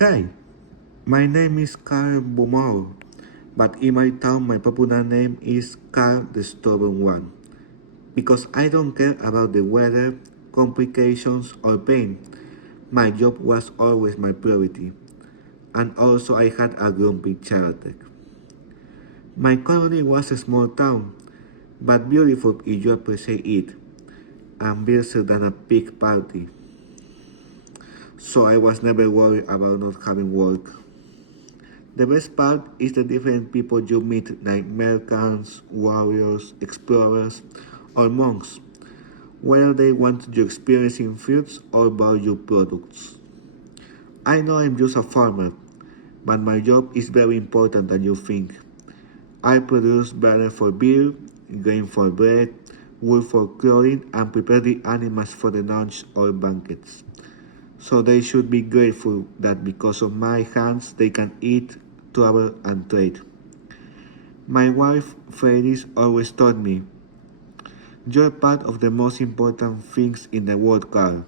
Hi, my name is Carl Bomor, but in my town my popular name is Carl the Stubborn One, because I don't care about the weather, complications, or pain. My job was always my priority, and also I had a grumpy character. My colony was a small town, but beautiful if you appreciate it, and busier than a big party. So I was never worried about not having work. The best part is the different people you meet, like merchants, warriors, explorers, or monks, whether they want your experience in fields or buy your products. I know I'm just a farmer, but my job is very important than you think. I produce butter for beer, grain for bread, wood for clothing, and prepare the animals for the lunch or banquets. So they should be grateful that because of my hands they can eat, travel, and trade. My wife, Fredis, always told me, you're part of the most important things in the world, Carl.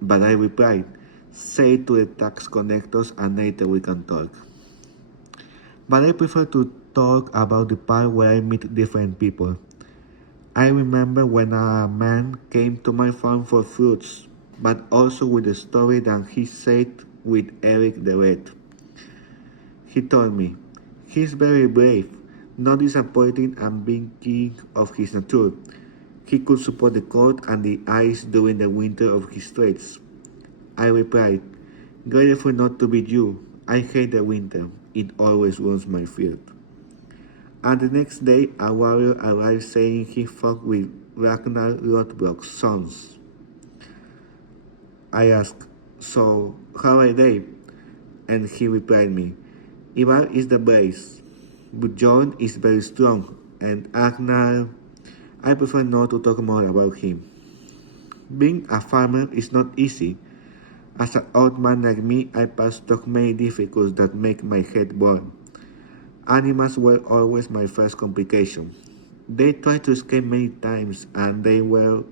But I replied, say it to the tax collectors and later we can talk. But I prefer to talk about the part where I meet different people. I remember when a man came to my farm for fruits, but also with a story that he said with Eric the Red. He told me, he's very brave, not disappointing and being king of his nature. He could support the cold and the ice during the winter of his traits. I replied, grateful not to be you. I hate the winter. It always ruins my field. And the next day, a warrior arrived saying he fought with Ragnar Lothbrok's sons. I asked, so how are they? And he replied me, Ivar is the base, but John is very strong, and Agnar, I prefer not to talk more about him. Being a farmer is not easy. As an old man like me, I passed through many difficulties that make my head burn. Animals were always my first complication. They tried to escape many times and they were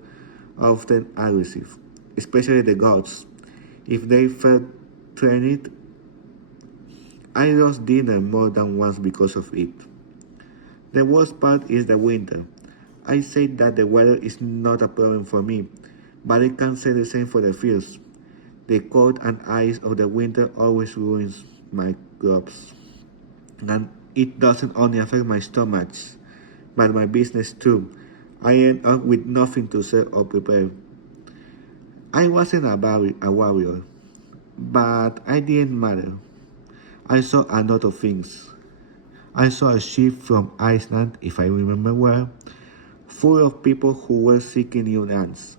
often aggressive, especially the goats. If they felt threatened, I lost dinner more than once because of it. The worst part is the winter. I say that the weather is not a problem for me, but I can't say the same for the fields. The cold and ice of the winter always ruins my crops. And it doesn't only affect my stomach, but my business too. I end up with nothing to sell or prepare. I wasn't a warrior, but I didn't matter. I saw a lot of things. I saw a ship from Iceland, if I remember well, full of people who were seeking new lands.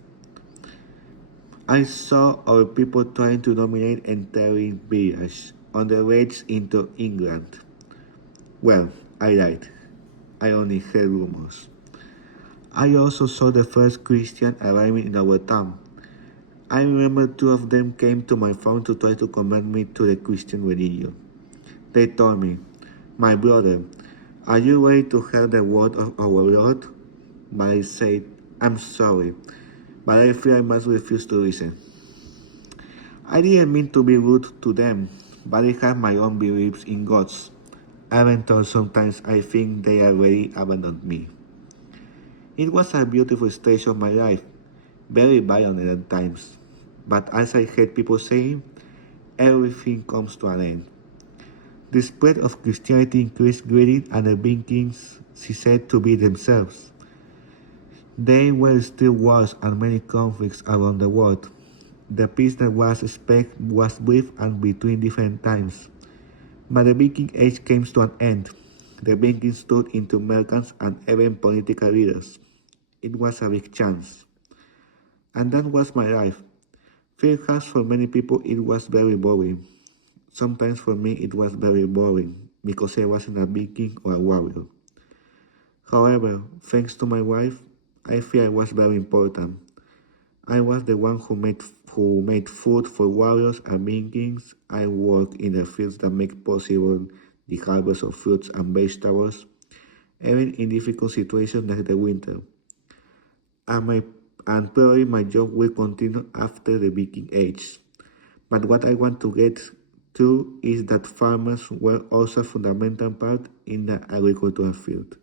I saw our people trying to dominate entire villages on the raids into England. Well, I lied. I only heard rumors. I also saw the first Christian arriving in our town. I remember two of them came to my farm to try to convert me to the Christian religion. They told me, my brother, are you ready to hear the word of our Lord? But I said, I'm sorry, but I fear I must refuse to listen. I didn't mean to be rude to them, but I have my own beliefs in gods. Even though sometimes I think they already abandoned me. It was a beautiful stage of my life, very violent at times. But as I heard people saying, everything comes to an end. The spread of Christianity increased greedy and the Vikings ceased to be themselves. There were still wars and many conflicts around the world. The peace that was expected was brief and between different times. But the Viking Age came to an end. The Vikings stood into merchants and even political leaders. It was a big chance. And that was my life. Perhaps for many people it was very boring. Sometimes for me it was very boring because I wasn't a Viking or a warrior. However, thanks to my wife, I feel I was very important. I was the one who made food for warriors and Vikings. I worked in the fields that make possible the harvest of fruits and vegetables, even in difficult situations like the winter. And, my, and probably my job will continue after the Viking Age. But what I want to get Two is that farmers were also a fundamental part in the agricultural field.